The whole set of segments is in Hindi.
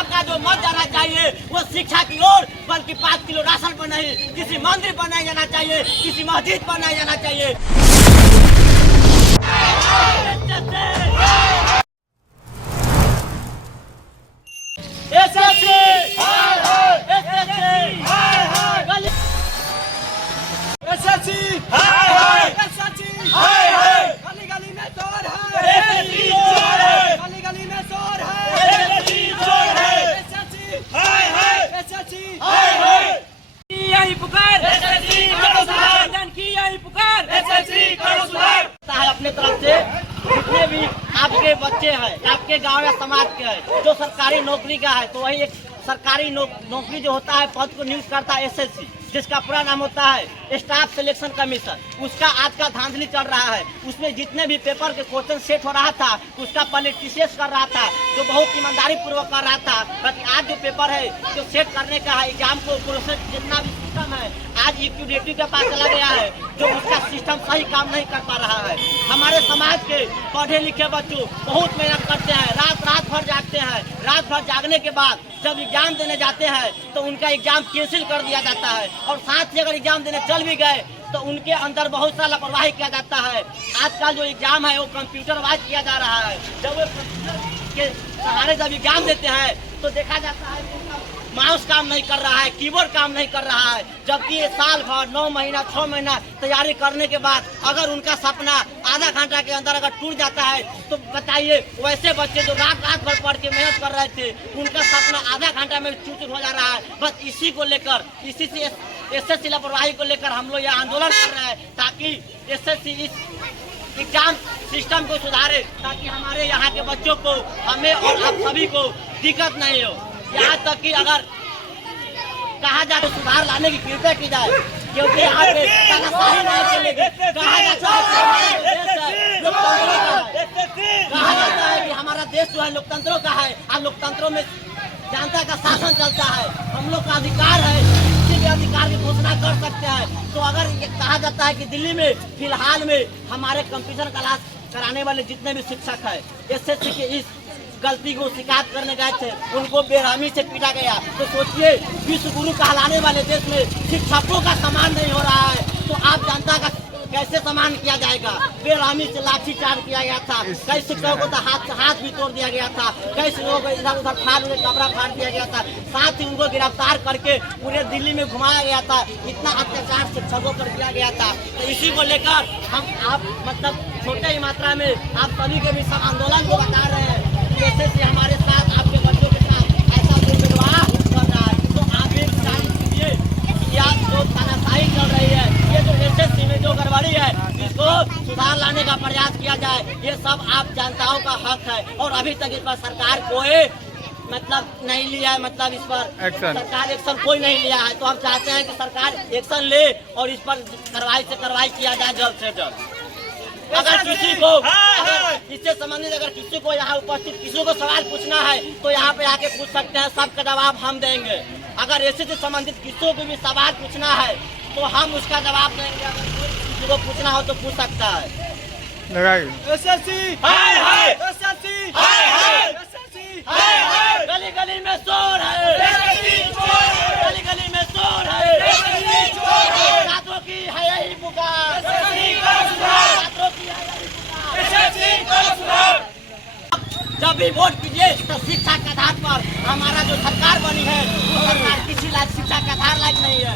आपका जो मत जाना चाहिए वो शिक्षा की ओर, बल्कि 5 किलो राशन पर नहीं, किसी मंदिर पर नहीं जाना चाहिए, किसी मस्जिद पर नहीं जाना चाहिए। अपने तरफ से जितने भी आपके बच्चे हैं, आपके गांव या समाज के हैं जो सरकारी नौकरी का है, तो वही एक सरकारी नौकरी जो होता है पद को नियुक्त करता है एसएससी, जिसका पूरा नाम होता है स्टाफ सिलेक्शन कमीशन। उसका आज का धांधली चल रहा है। उसमें जितने भी पेपर के क्वेश्चन सेट हो रहा था उसका पॉलिटिशियस कर रहा था, जो बहुत ईमानदारी पूर्वक कर रहा था। बल्कि आज जो पेपर है जो सेट करने का है एग्जाम को प्रोसेस जितना भी सिस्टम है आज इक्विडेटिव के पास चला गया है, जो उसका सिस्टम सही काम नहीं कर पा रहा है। हमारे समाज के पढ़े लिखे बच्चों बहुत मेहनत करते हैं, रात भर जागते हैं। रात भर जागने के बाद जब एग्जाम देने जाते हैं तो उनका एग्जाम कैंसिल कर दिया जाता है, और साथ ही अगर एग्जाम देने चल भी गए तो उनके अंदर बहुत सा लापरवाही किया जाता है। आजकल जो एग्जाम है वो कंप्यूटरवाइज किया जा रहा है। जब वो कंप्यूटर के सहारे जब एग्जाम देते हैं तो देखा जाता है माउस काम नहीं कर रहा है, कीबोर्ड काम नहीं कर रहा है। जबकि ये साल भर 9 महीना 6 महीना तैयारी करने के बाद अगर उनका सपना आधा घंटा के अंदर अगर टूट जाता है तो बताइए, वैसे बच्चे जो रात भर पढ़ के मेहनत कर रहे थे उनका सपना आधा घंटा में चूर हो जा रहा है। बस इसी को लेकर, इसी से एसएससी लापरवाही को लेकर हम लोग ये आंदोलन कर रहे हैं ताकि एसएससी इस एग्जाम सिस्टम को सुधारे, ताकि हमारे यहाँ के बच्चों को, हमें और आप सभी को दिक्कत नहीं हो। यहाँ तक कि अगर कहा जाए तो सुधार लाने की कृपया की जाए, क्योंकि यहाँ पे तानाशाही नहीं चलेगी। कहा जाता है कि हमारा देश जो है लोकतंत्रों का है, और लोकतंत्रों में जनता का शासन चलता है। हम लोग का अधिकार है, किसी भी अधिकार की घोषणा कर सकते हैं। तो अगर ये कहा जाता है कि दिल्ली में फिलहाल में हमारे कंप्यूटर क्लास कराने वाले जितने भी शिक्षक है एसएससी के इस गलती को शिकायत करने गए थे, उनको बेरहमी से पीटा गया। तो सोचिए, विश्व गुरु कहलाने वाले देश में शिक्षकों का सम्मान नहीं हो रहा है तो आप जनता का कैसे सम्मान किया जाएगा। बेरहमी से लाठी चार्ज किया गया था, कई शिक्षकों को तो हाथ भी तोड़ दिया गया था, कई शिक्षकों को इधर उधर फाड़ कपड़ा फाड़ दिया गया था, साथ ही उनको गिरफ्तार करके पूरे दिल्ली में घुमाया गया था। इतना अत्याचार शिक्षकों पर किया गया था। तो इसी को लेकर हम आप मतलब छोटे ही मात्रा में आप सभी के भी सब आंदोलन को बता रहे हैं। एसएससी हमारे साथ, आपके बच्चों के साथ ऐसा दुर्व्यवहार कर रहा है, तो आप भी जान लीजिए या जो तानाशाही चल रही है, ये जो एसएससी में जो गड़बड़ी है इसको सुधार लाने का प्रयास किया जाए। ये सब आप जनताओं का हक है, और अभी तक इस पर सरकार कोई मतलब नहीं लिया है, मतलब इस पर सरकार एक्शन कोई नहीं लिया है। तो हम चाहते हैं कि सरकार एक्शन ले और इस पर कार्रवाई से कार्रवाई किया जाए जल्द से जल्द। अगर किसी को इससे संबंधित अगर किसी को यहाँ उपस्थित किसी को सवाल पूछना है तो यहाँ पे आके पूछ सकते हैं, सबका जवाब हम देंगे। अगर ऐसे से संबंधित किसी को भी सवाल पूछना है तो हम उसका जवाब देंगे। अगर किसी को पूछना हो तो पूछ सकता है। गली गली में शोर है, गली गली में शोर है, छात्रों की है यही पुकार, छात्रों की है यही पुकार। जब भी वोट कीजिए तो शिक्षा के आधार पर हमारा जो सरकार बनी है वो सरकार किसी लायक शिक्षा के आधार लायक नहीं है।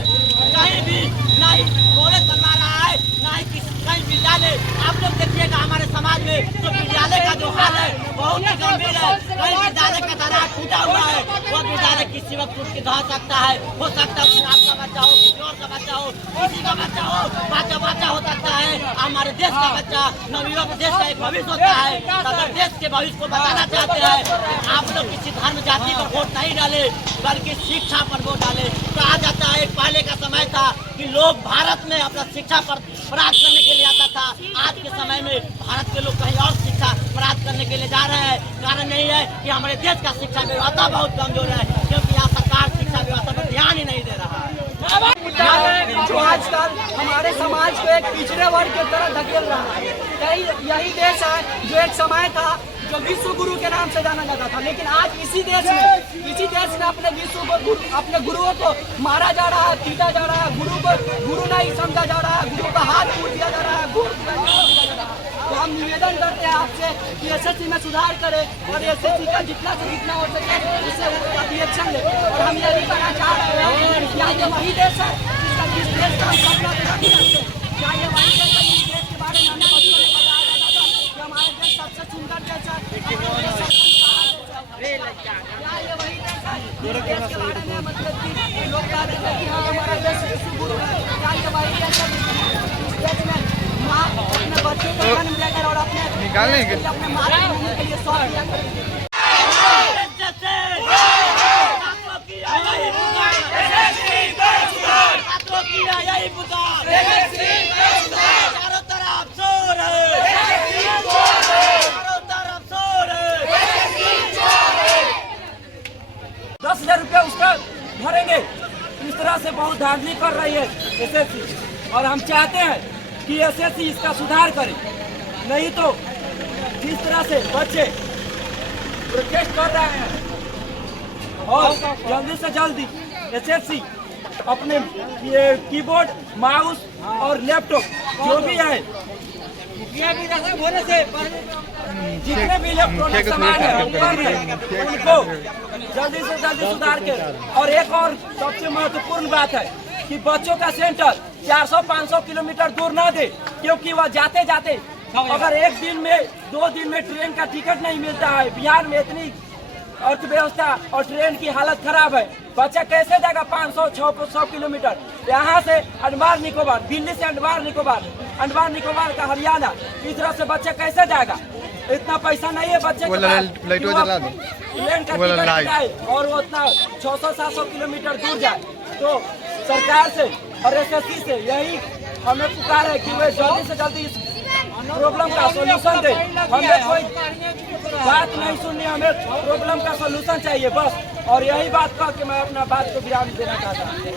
कहीं भी ना ही कॉलेज बनवा रहा है, ना ही कहीं विद्यालय। आप लोग देखिएगा हमारे समाज में तो विद्यालय का जो हाल है बहुत ही गंभीर है। कहीं विद्यालय का दरार टूटा हुआ है, वो विद्यालय किसी वक्त टूट के ढह सकता है। हो सकता है कि आपका बच्चा हो, किसी और का बच्चा हो, किसी का बच्चा हो, बच्चा हो सकता है। हमारे देश का बच्चा, नवयुवक देश का एक भविष्य होता है। अगर देश के भविष्य को बताना चाहते हैं आप लोग किसी धर्म जाति पर वोट नहीं डाले बल्कि शिक्षा पर वोट डाले। कहा जाता है पहले का समय था कि लोग भारत में अपना शिक्षा पर प्राप्त करने के लिए आता था, आज के समय में भारत के लोग कहीं और शिक्षा प्राप्त करने के लिए जा रहे हैं। कारण यही है कि हमारे देश का शिक्षा व्यवस्था बहुत कमजोर है, क्योंकि यहाँ सरकार शिक्षा व्यवस्था पर ध्यान ही नहीं दे रहा है। जो आजकल हमारे समाज को एक पिछड़े वर्ग की तरह धकेल रहा है। यही देश है जो एक समय था जो विश्व गुरु के नाम से जाना जाता था, लेकिन आज इसी देश में अपने अपने गुरुओं को मारा जा रहा है, पीटा जा रहा है, गुरु को गुरु नहीं समझा जा रहा है, गुरु का हाथ टूट दिया जा रहा है, गुरु दिया जा रहा है। तो हम निवेदन करते हैं आपसे कि एसएससी में सुधार करें और एसएससी का जितना से जितना हो सके उससे रिएक्शन ले। और हम ये भी कहना चाह रहे हैं क्या ये वही देश है जिस देश का हम सपना देखा करते हैं? क्या ये वही देश है जिस देश के बारे में हमें बचपन में बताया जाता था कि हमारा देश सबसे सुंदर देश है? क्या ये वही देश है जिस देश के बारे में मतलब कि लोग कहते हैं कि हाँ हमारा देश विश्व गुरु है? क्या ये वही देश है जिस देश में माँ अपने बच्चों को जन्म देकर और अपने मातृभूमि के लिए सौंप दिया करती है? यही पुकार चारों तरफ शोर है, चारों तरफ शोर है। 10,000 रुपया उसका भरेंगे, इस तरह से बहुत धांधली कर रही है एसएससी। और हम चाहते हैं कि एसएससी इसका सुधार करे, नहीं तो जिस तरह से बच्चे प्रोटेस्ट कर रहे हैं और जल्दी से जल्दी एसएससी अपने ये कीबोर्ड, माउस और लैपटॉप जो भी है जितने भी इलेक्ट्रॉनिक सामान है उनको जल्दी से जल्दी सुधार के। और एक और सबसे महत्वपूर्ण बात है कि बच्चों का सेंटर 400-500 किलोमीटर दूर ना दे, क्योंकि वह जाते जाते अगर एक दिन में 2 दिन में ट्रेन का टिकट नहीं मिलता है, बिहार में इतनी अर्थव्यवस्था और ट्रेन की हालत खराब है, बच्चा कैसे जाएगा 500-600 किलोमीटर? यहाँ से अंडमान निकोबार, दिल्ली से अंडमान निकोबार का हरियाणा, इस तरह से बच्चा कैसे जाएगा? इतना पैसा नहीं है बच्चे के पास ट्रेन का टिकट जाए और वो उतना 600-700 किलोमीटर दूर जाए। तो सरकार से और एसएससी से यही हमें पुकार है कि वे जल्दी से जल्दी इस प्रॉब्लम का सोल्यूशन दे। हमें कोई बात नहीं सुननी, हमें प्रॉब्लम का सोल्यूशन चाहिए बस। और यही बात कह के मैं अपना बात को विराम देना चाहता हूँ।